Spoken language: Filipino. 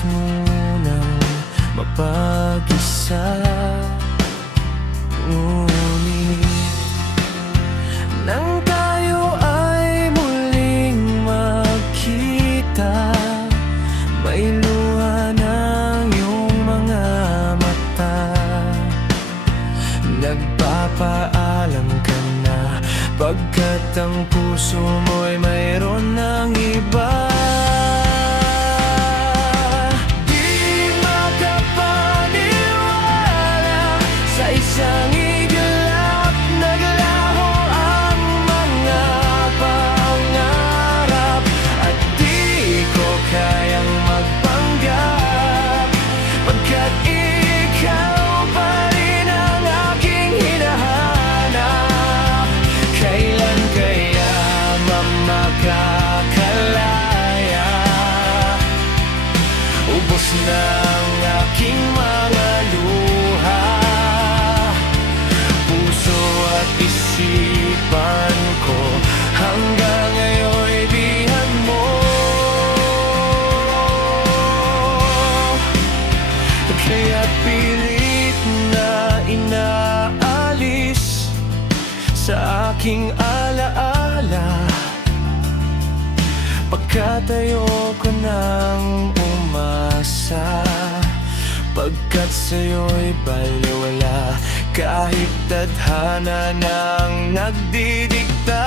nais munang mapag-isa. Ngunit nang tayo ay muling magkita, may luha ng iyong mga mata. Nagpapaalam ka na, pagkat ang puso mo'y mayroon ng iba. Di makapaniwala sa isang igalap, naglaho ang mga pangarap, at di ko kayang magpanggap, pagkat ikaw pa rin ang aking hinahanap. Kailan kaya makakalaya? Ubos na ang aking mga luha, puso at isipan ko hanggang ngayon'y dihan mo. Kaya't pilit na inaalis sa aking alaala, pagkat ayoko nang umasa, pagkat sa'yo'y baliwala kahit tadhana nang nagdidikta.